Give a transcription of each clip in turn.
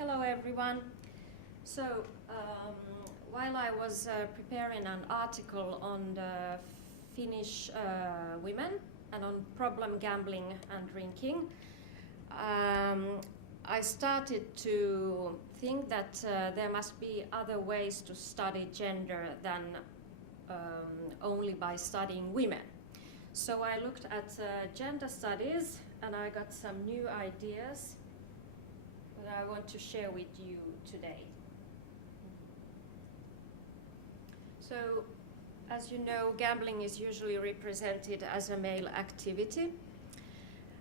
Hello everyone. So while I was preparing an article on the Finnish women and on problem gambling and drinking, I started to think that there must be other ways to study gender than only by studying women. So I looked at gender studies and I got some new ideas that I want to share with you today. So, as you know, gambling is usually represented as a male activity,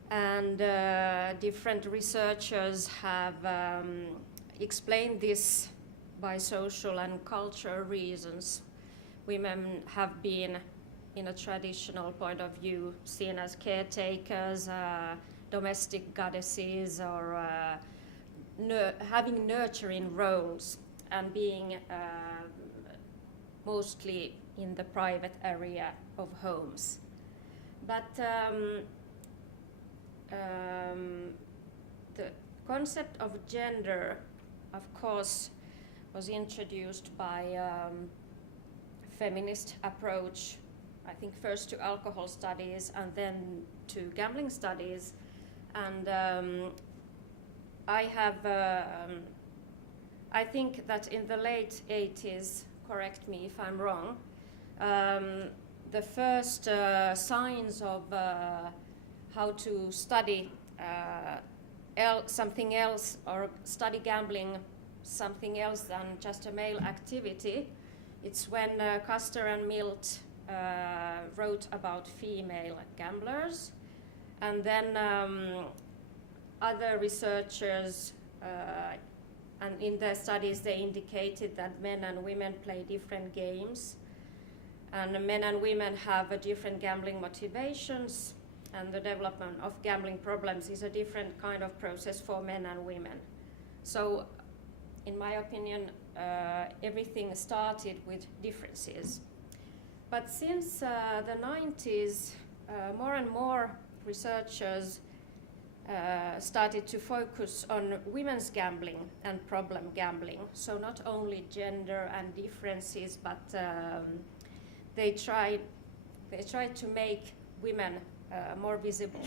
and different researchers have explained this by social and cultural reasons. Women have been, in a traditional point of view, seen as caretakers, domestic goddesses, or having nurturing roles and being mostly in the private area of homes. But the concept of gender, of course, was introduced by feminist approach, I think first to alcohol studies and then to gambling studies. And I think that in the late 80s, correct me if I'm wrong, the first signs of how to study something else or study gambling something else than just a male activity, it's when Custer and Milt wrote about female gamblers, and then other researchers and in their studies they indicated that men and women play different games, and men and women have different gambling motivations, and the development of gambling problems is a different kind of process for men and women. So in my opinion, everything started with differences. But since the 90s, more and more researchers started to focus on women's gambling and problem gambling. So not only gender and differences, but they tried to make women more visible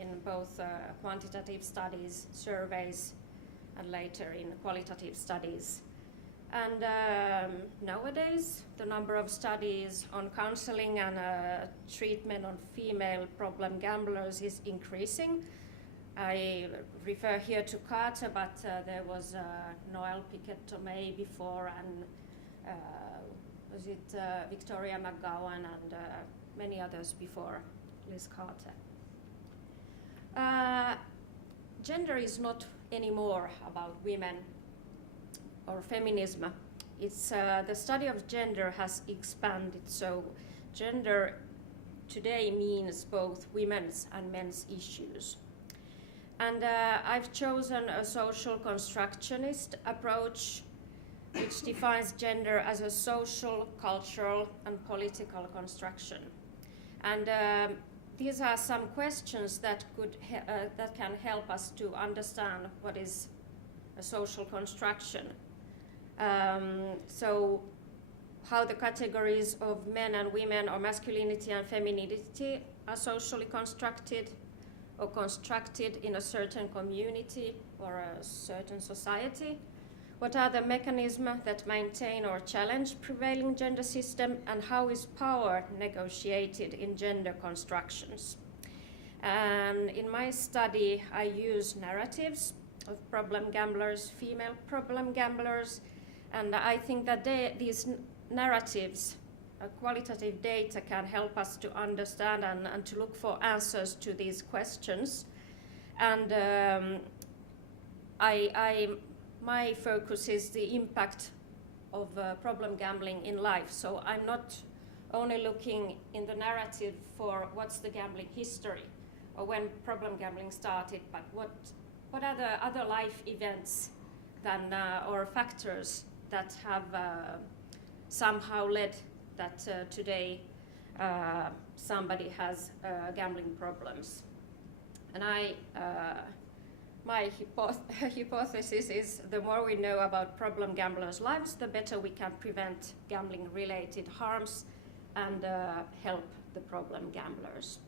in both quantitative studies, surveys, and later in qualitative studies. And nowadays, the number of studies on counseling and treatment on female problem gamblers is increasing. I refer here to Carter, but there was Noel Pickett-Tomei before, and was it Victoria McGowan and many others before Liz Carter. Gender is not anymore about women or feminism. It's the study of gender has expanded, so gender today means both women's and men's issues. And I've chosen a social constructionist approach which defines gender as a social, cultural, and political construction. And these are some questions that can help us to understand what is a social construction. So how the categories of men and women or masculinity and femininity are socially constructed or constructed in a certain community or a certain society. What are the mechanisms that maintain or challenge prevailing gender system, and how is power negotiated in gender constructions? And in my study, I use narratives of problem gamblers, female problem gamblers, and I think that these narratives, qualitative data, can help us to understand and to look for answers to these questions. And my focus is the impact of problem gambling in life. So I'm not only looking in the narrative for what's the gambling history or when problem gambling started, but what are the other life events than or factors that have somehow led that today somebody has gambling problems. And I my hypothesis is the more we know about problem gamblers' lives, the better we can prevent gambling-related harms and help the problem gamblers.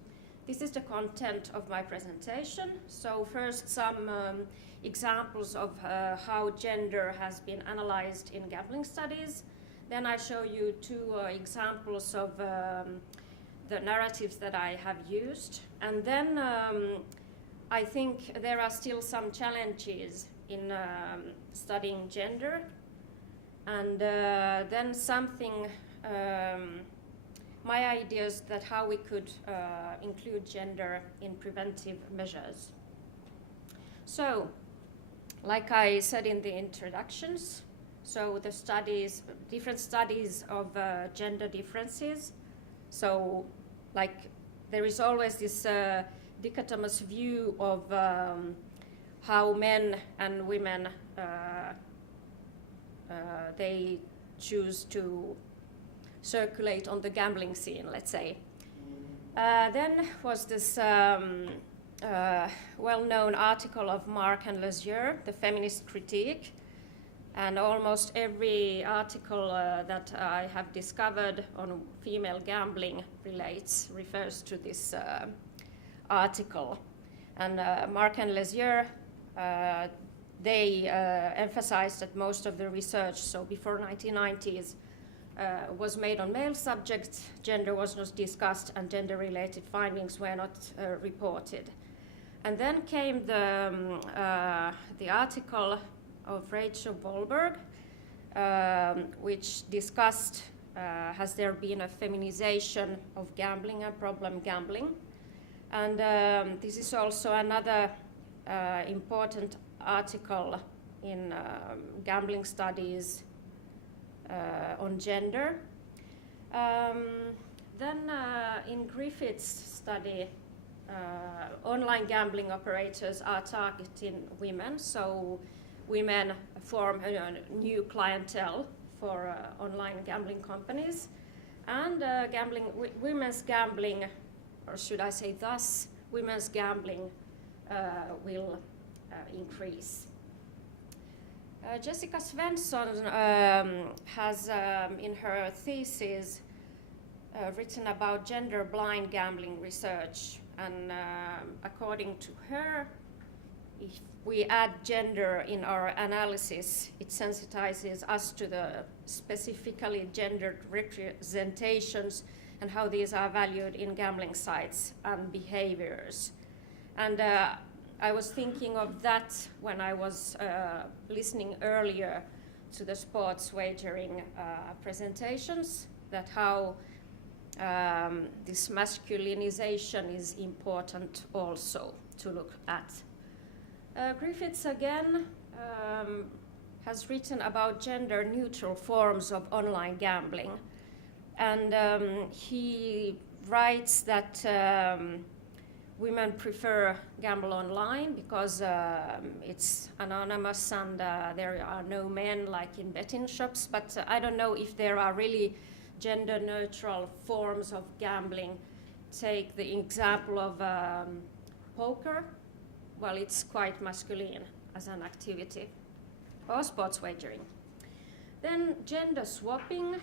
This is the content of my presentation. So first, some examples of how gender has been analyzed in gambling studies. Then I show you two examples of the narratives that I have used. And then I think there are still some challenges in studying gender. And then something, my ideas that how we could include gender in preventive measures. So, like I said in the introductions, so the studies, different studies of gender differences. So, like there is always this dichotomous view of how men and women they choose to circulate on the gambling scene, let's say. Then was this well-known article of Marc and Lezier, The Feminist Critique, and almost every article that I have discovered on female gambling refers to this article. And Marc and Lezier, they emphasized that most of the research, so before 1990s, was made on male subjects, gender was not discussed, and gender-related findings were not reported. And then came the article of Rachel Wahlberg, which discussed has there been a feminization of gambling and problem gambling. And this is also another important article in gambling studies on gender. Then in Griffith's study, online gambling operators are targeting women, so women form a new clientele for online gambling companies, and women's gambling, or should I say thus, women's gambling will increase. Jessica Svensson has, in her thesis, written about gender-blind gambling research, and according to her, if we add gender in our analysis, it sensitizes us to the specifically gendered representations and how these are valued in gambling sites and behaviors. And I was thinking of that when I was listening earlier to the sports wagering presentations, that how this masculinization is important also to look at. Griffiths again has written about gender-neutral forms of online gambling, and he writes that women prefer gamble online because it's anonymous and there are no men like in betting shops, but I don't know if there are really gender-neutral forms of gambling. Take the example of poker. Well, it's quite masculine as an activity, or sports wagering. Then gender swapping.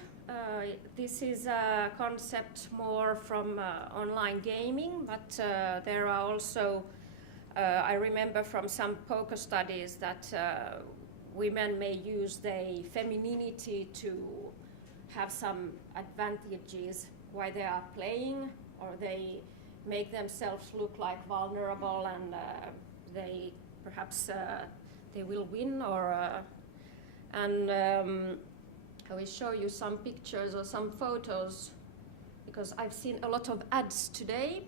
This is a concept more from online gaming, but there are also, I remember from some poker studies that women may use their femininity to have some advantages while they are playing, or they make themselves look like vulnerable, and they perhaps they will win, or and I will show you some pictures or some photos because I've seen a lot of ads today.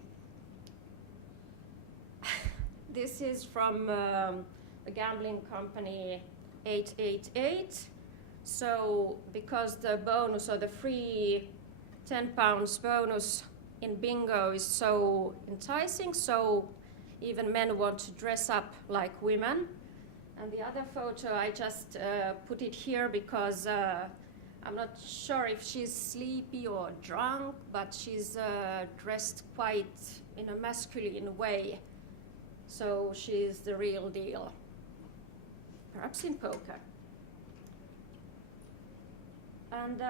This is from the gambling company 888. So because the bonus or the free £10 bonus in bingo is so enticing, so even men want to dress up like women. And the other photo, I just put it here because I'm not sure if she's sleepy or drunk, but she's dressed quite in a masculine way. So she's the real deal, perhaps in poker. And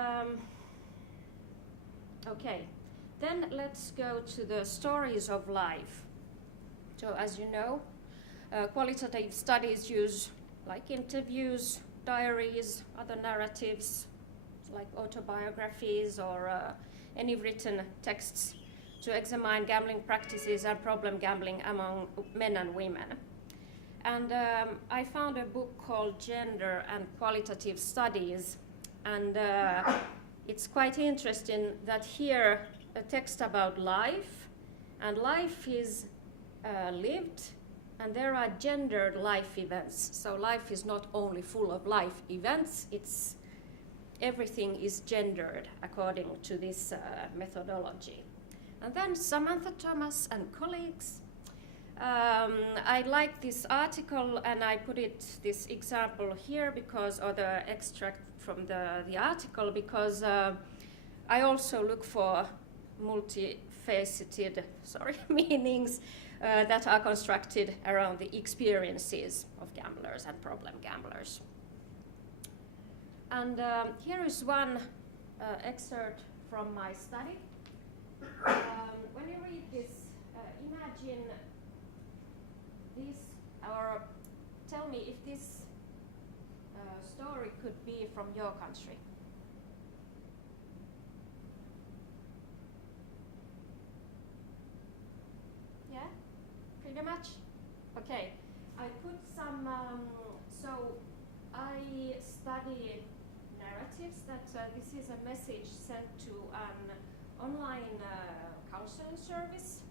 okay, then let's go to the stories of life. So as you know, qualitative studies use like interviews, diaries, other narratives, like autobiographies or any written texts to examine gambling practices and problem gambling among men and women. And I found a book called Gender and Qualitative Studies, and it's quite interesting that here a text about life, and life is lived, and there are gendered life events. So life is not only full of life events, it's everything is gendered according to this methodology. And then Samantha Thomas and colleagues. I like this article, and I put this example here because, or the extract from the article, because I also look for multifaceted meanings that are constructed around the experiences of gamblers and problem gamblers. And here is one excerpt from my study. When you read this, imagine this, or tell me if this story could be from your country. Yeah? Pretty much? Okay. I put some, so I study narratives that this is a message sent to an online counseling service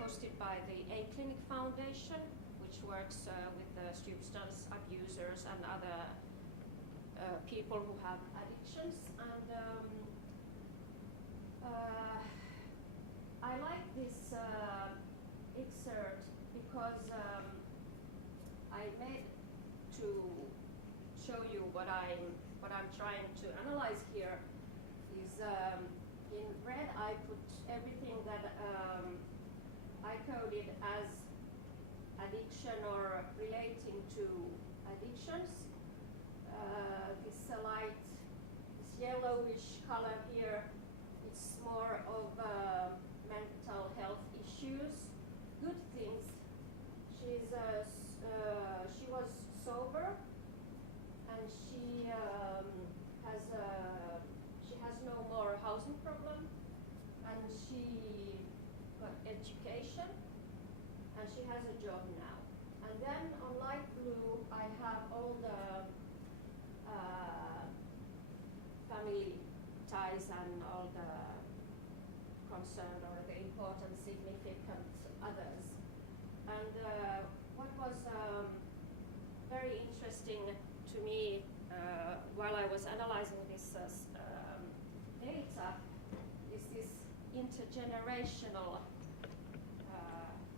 hosted by the A-Clinic Foundation, which works with substance abusers and other people who have addictions. And I like this excerpt because I made to show you what I'm trying to analyze here is in red I put everything that I coded as addiction or relating to addictions. This light, this yellowish color here, it's more of mental health issues. Good things. She was sober, and she has no more housing problem, and she got education, and she has a job now. And then on light blue, I have all the family ties and all the concerned or the important, significant others. And what was very interesting to me while I was analyzing this data is this intergenerational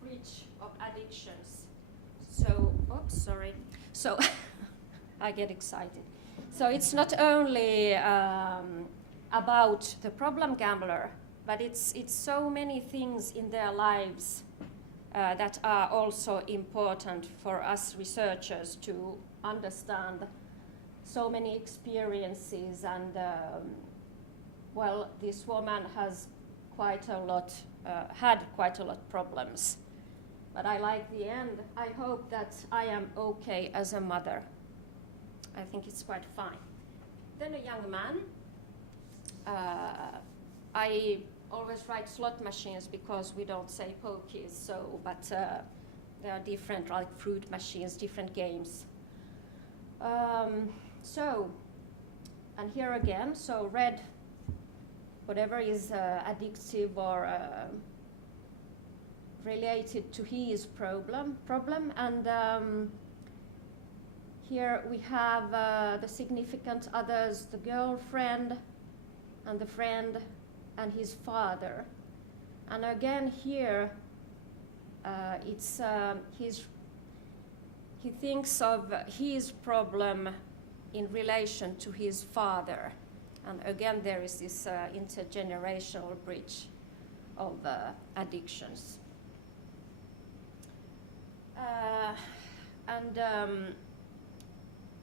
breach of addictions. So, oops, sorry. So, I get excited. So it's not only about the problem gambler, but it's so many things in their lives that are also important for us researchers to understand. So many experiences, and well, this woman has quite a lot, had quite a lot of problems. But I like the end. I hope that I am okay as a mother. I think it's quite fine. Then a young man. I always write slot machines because we don't say pokies, so, but there are different, like fruit machines, different games. So, and here again, so red, whatever is addictive or related to his problem, and here we have the significant others, the girlfriend and the friend and his father. And again here, it's he thinks of his problem in relation to his father. And again, there is this intergenerational breach of addictions. And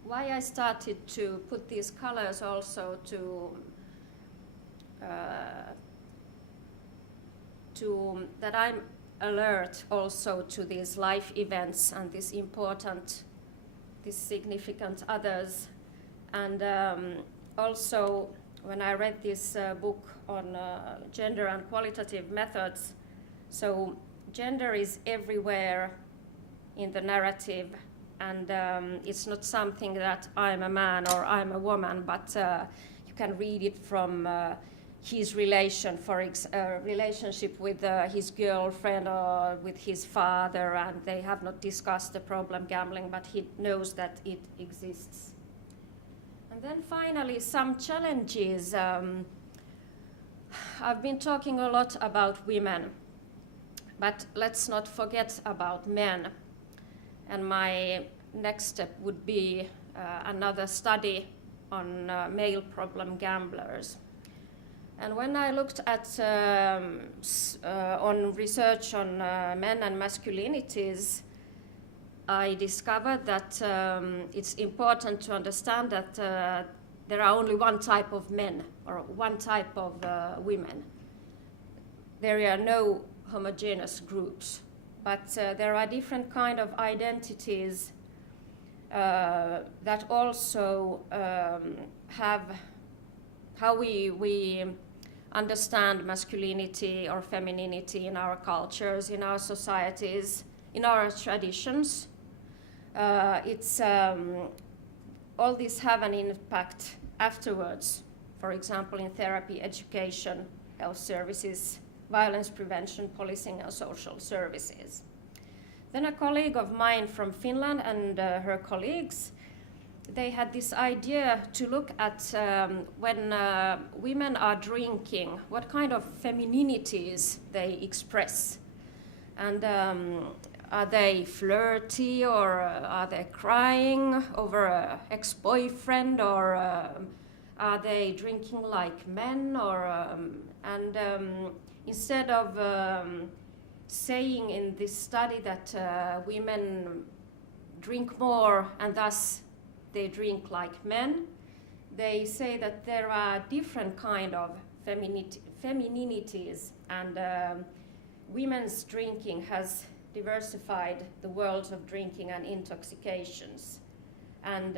why I started to put these colors also to that I'm alert also to these life events and these significant others. And also when I read this book on gender and qualitative methods, so gender is everywhere in the narrative, and it's not something that I'm a man or I'm a woman, but you can read it from his relationship with his girlfriend or with his father, and they have not discussed the problem gambling, but he knows that it exists. And then finally, some challenges. I've been talking a lot about women, but let's not forget about men. And my next step would be another study on male problem gamblers. And when I looked at on research on men and masculinities, I discovered that it's important to understand that there are only one type of men or one type of women. There are no homogeneous groups, but there are different kind of identities that also have how we understand masculinity or femininity in our cultures, in our societies, in our traditions. All these have an impact afterwards, for example, in therapy, education, health services, violence prevention, policing, and social services. Then a colleague of mine from Finland and her colleagues, they had this idea to look at when women are drinking, what kind of femininities they express. And are they flirty, or are they crying over an ex-boyfriend, or are they drinking like men? Instead of saying in this study that women drink more and thus they drink like men, they say that there are different kind of femininities, and women's drinking has diversified the worlds of drinking and intoxications. And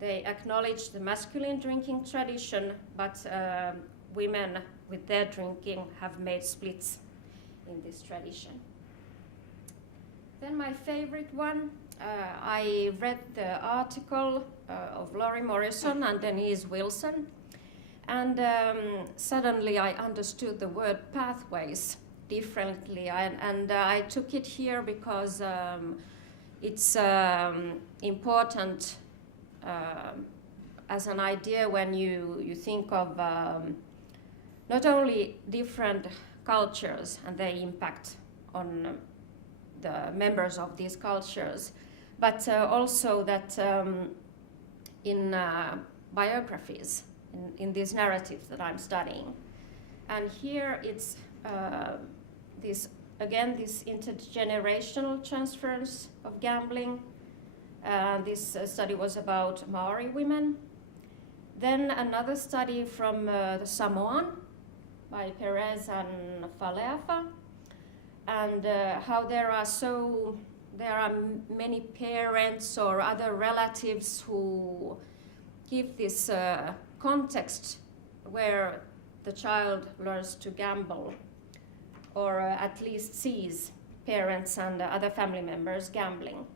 they acknowledge the masculine drinking tradition, but women with their drinking have made splits in this tradition. Then my favorite one, I read the article of Laurie Morrison and Denise Wilson, and suddenly I understood the word pathways differently, and I took it here because it's important as an idea when you think of not only different cultures and their impact on the members of these cultures, but also that in biographies, in these narratives that I'm studying. And here it's this intergenerational transference of gambling. This study was about Maori women. Then another study from the Samoan by Perez and Faleafa, and how there are many parents or other relatives who give this context where the child learns to gamble, or at least sees parents and other family members gambling.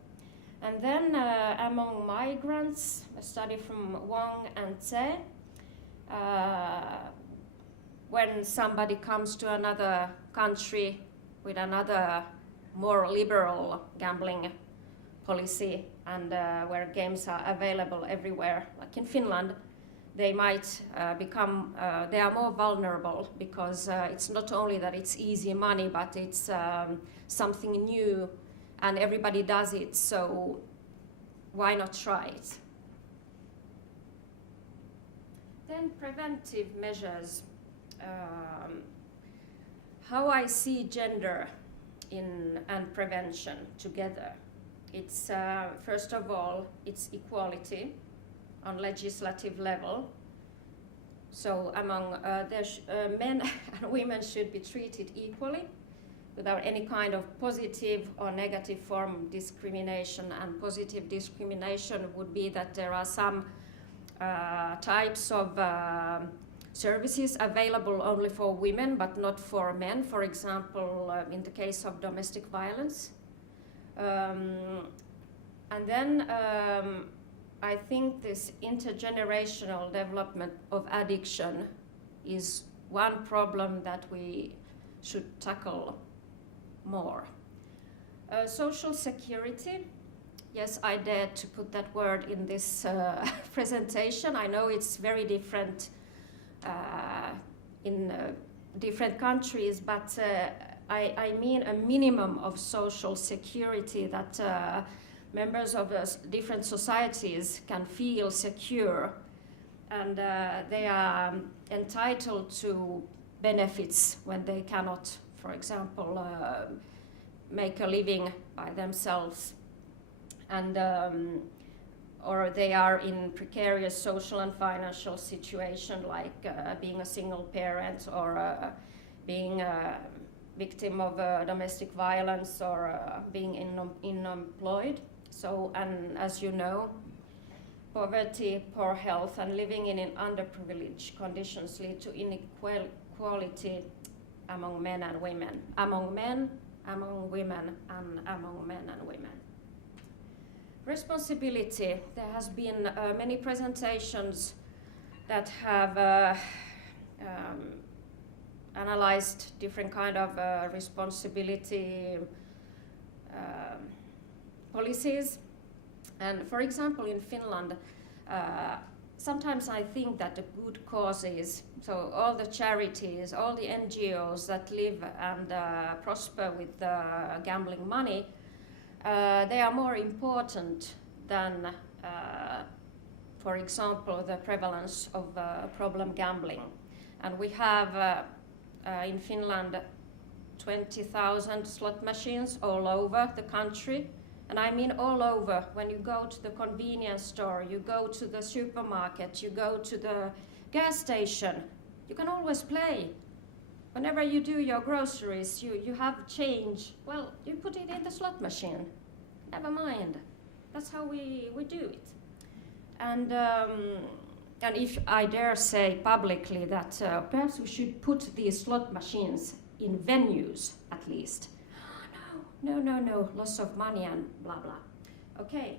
And then among migrants, a study from Wang and Tse, when somebody comes to another country with another more liberal gambling policy, and where games are available everywhere, like in Finland, they might they are more vulnerable, because it's not only that it's easy money, but it's something new and everybody does it, so why not try it? Then preventive measures. How I see gender and prevention together. It's first of all, it's equality on legislative level. So among men and women should be treated equally without any kind of positive or negative form of discrimination. And positive discrimination would be that there are some types of services available only for women but not for men, for example, in the case of domestic violence. And then I think this intergenerational development of addiction is one problem that we should tackle more. Social security. Yes, I dared to put that word in this presentation. I know it's very different in different countries, but I mean a minimum of social security that members of different societies can feel secure, and they are entitled to benefits when they cannot, for example, make a living by themselves, and or they are in precarious social and financial situation, like being a single parent or being a victim of domestic violence or being unemployed. So, and as you know, poverty, poor health, and living in underprivileged conditions lead to inequality among men and women, among men, among women, and among men and women. Responsibility. There has been many presentations that have analyzed different kind of responsibility policies. And for example, in Finland, sometimes I think that the good causes, so all the charities, all the NGOs that live and prosper with gambling money, they are more important than, for example, the prevalence of problem gambling. And we have in Finland 20,000 slot machines all over the country. And I mean all over. When you go to the convenience store, you go to the supermarket, you go to the gas station, you can always play. Whenever you do your groceries, you have change. Well, you put it in the slot machine. Never mind. That's how we do it. And if I dare say publicly that perhaps we should put these slot machines in venues at least. No, loss of money and blah, blah. Okay.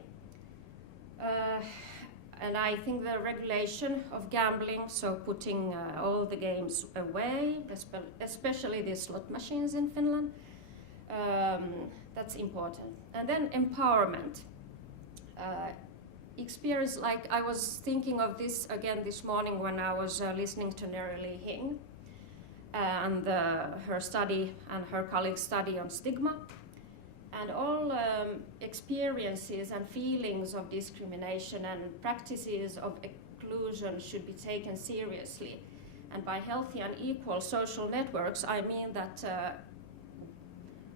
And I think the regulation of gambling, so putting all the games away, especially the slot machines in Finland, that's important. And then empowerment. Experience, like I was thinking of this again this morning when I was listening to Nerili Hing and her study and her colleagues' study on stigma. And all experiences and feelings of discrimination and practices of exclusion should be taken seriously. And by healthy and equal social networks, I mean that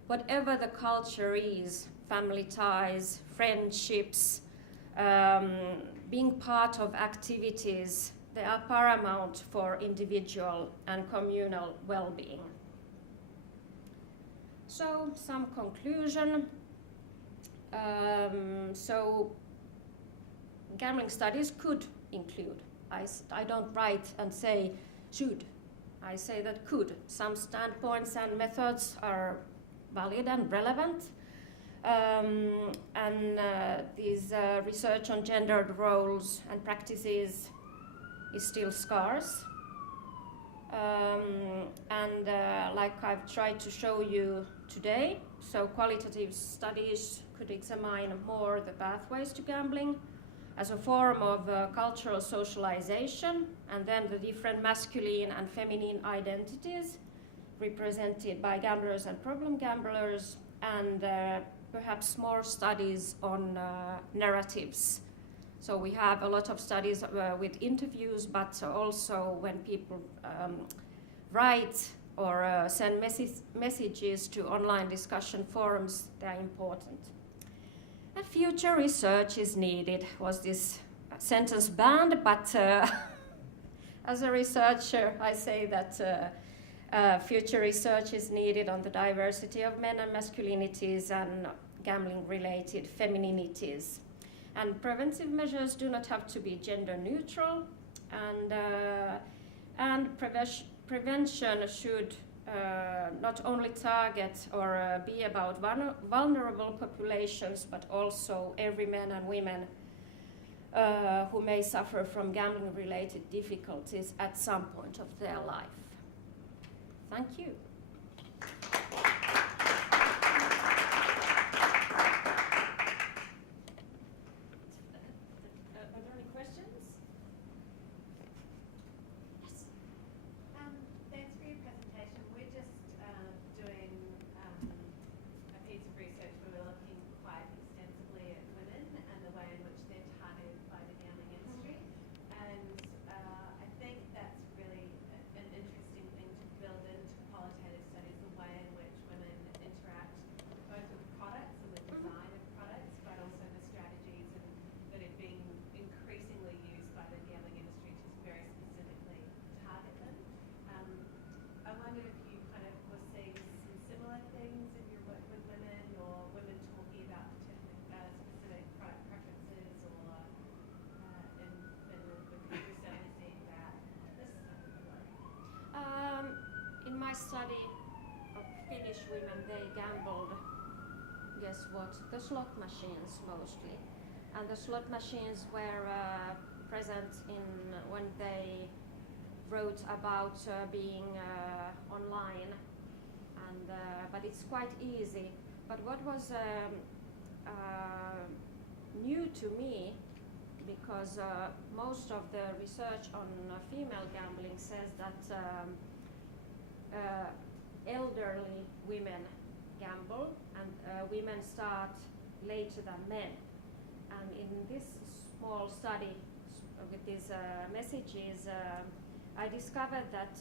whatever the culture is, family ties, friendships, being part of activities, they are paramount for individual and communal well-being. So, some conclusion. So, gambling studies could include. I don't write and say should. I say that could. Some standpoints and methods are valid and relevant. These research on gendered roles and practices is still scarce. Like I've tried to show you today, so qualitative studies could examine more the pathways to gambling as a form of cultural socialization, and then the different masculine and feminine identities represented by gamblers and problem gamblers, and perhaps more studies on narratives. So we have a lot of studies with interviews, but also when people write or send messages to online discussion forums, they're important. And future research is needed, was this sentence banned, but as a researcher I say that future research is needed on the diversity of men and masculinities and gambling-related femininities. And preventive measures do not have to be gender neutral, and prevention should not only target or be about vulnerable populations, but also every man and women who may suffer from gambling-related difficulties at some point of their life. Thank you. Are there any questions? Yes. Thanks for your presentation. We're just doing a piece of research where we're looking quite extensively at women and the way in which they're targeted by the gambling industry. And I think that's really an interesting thing to build into qualitative studies, the way in which women interact both with products and the design of products, but also the strategies that are being increasingly used by the gambling industry to very specifically target them. I wonder if you kind of were seeing some similar things in your work with women, or women talking about specific product preferences, or in Finland, because you're certainly seeing that this type of work. In my study of Finnish women, they gambled, guess what, the slot machines mostly. And the slot machines were present in when they wrote about being online, and but it's quite easy. But what was new to me, because most of the research on female gambling says that elderly women gamble, and women start later than men. And in this small study with these messages, I discovered that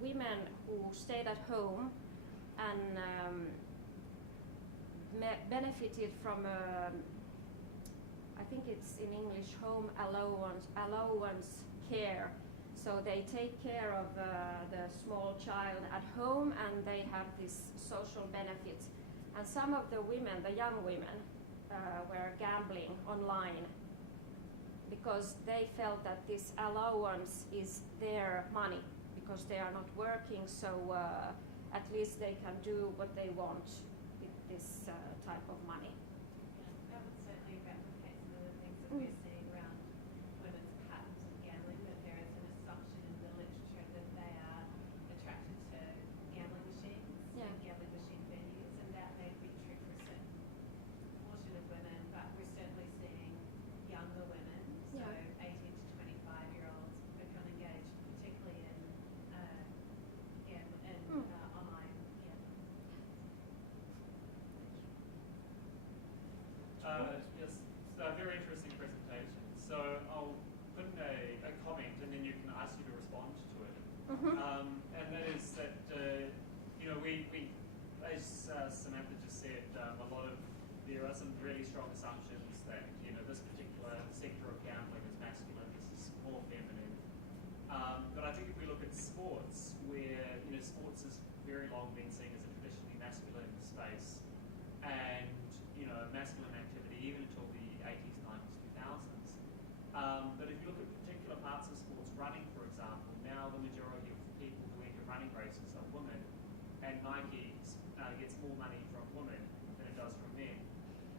women who stayed at home and benefited from I think it's in English home allowance care. So they take care of the small child at home, and they have these social benefits. And some of the women, the young women, were gambling online because they felt that this allowance is their money, because they are not working, so at least they can do what they want with this type of money. Yeah, that would certainly replicate some of the things that we're seeing around women's patterns of gambling, that there is an assumption in the literature that they are attracted to gambling machines and gambling machine venues, and that may be true for a certain portion of women, but we're certainly seeing younger women, so 18 to 25-year-olds, become engaged, particularly in online gambling. Yes, very interesting presentation. So I'll put in a comment, and then you can ask you to respond to it. And that is that we as Samantha just said, there are some really strong assumptions that this particular sector of gambling is masculine, this is more feminine. But I think if we look at sports, where sports has very long been seen as a traditionally masculine space, and masculine activity even until the 80s, 90s, 2000s. But if you look at particular parts of sports, running for example, now the majority of people who enter running races are women, and Nike gets more money from women than it does from men.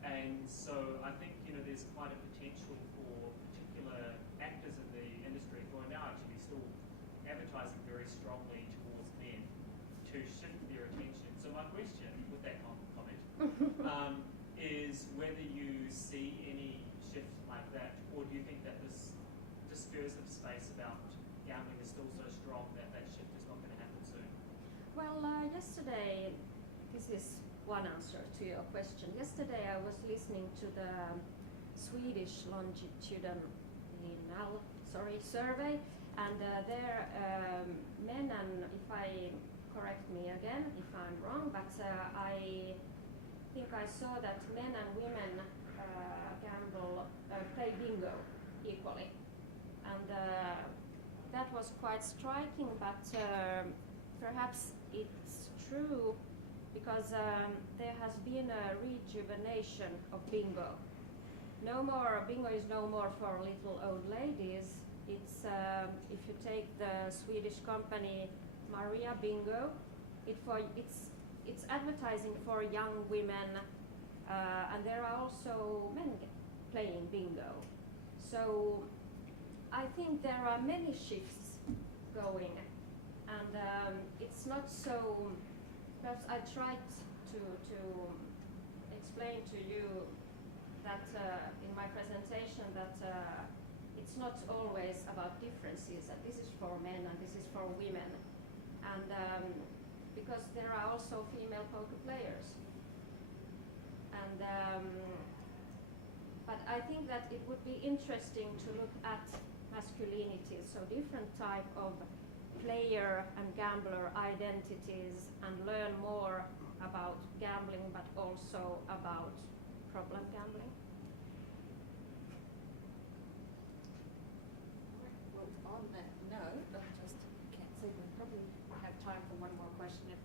And so I think there's quite a potential for particular actors in the industry who are now actually still advertising very strongly towards men to shift their attention. So my question with that comment is whether you see any shift like that, or do you think that this discursive space about gambling is still so strong that that shift is not going to happen soon? Well, yesterday, this is one answer to your question. Yesterday I was listening to the Swedish longitudinal survey, and there men and, if I correct me again if I'm wrong, but I think I saw that men and women play bingo equally, and that was quite striking. But perhaps it's true because there has been a rejuvenation of bingo. Bingo is no more for little old ladies. It's if you take the Swedish company Maria Bingo, it's advertising for young women, and there are also men playing bingo. So I think there are many shifts going, and it's not so. Perhaps I tried to explain to you that in my presentation that it's not always about differences, that this is for men and this is for women, and because there are also female poker players, and but I think that it would be interesting to look at masculinity, so different type of player and gambler identities, and learn more about gambling, but also about problem gambling. Well, on that note, I just can't see, we probably have time for one more question if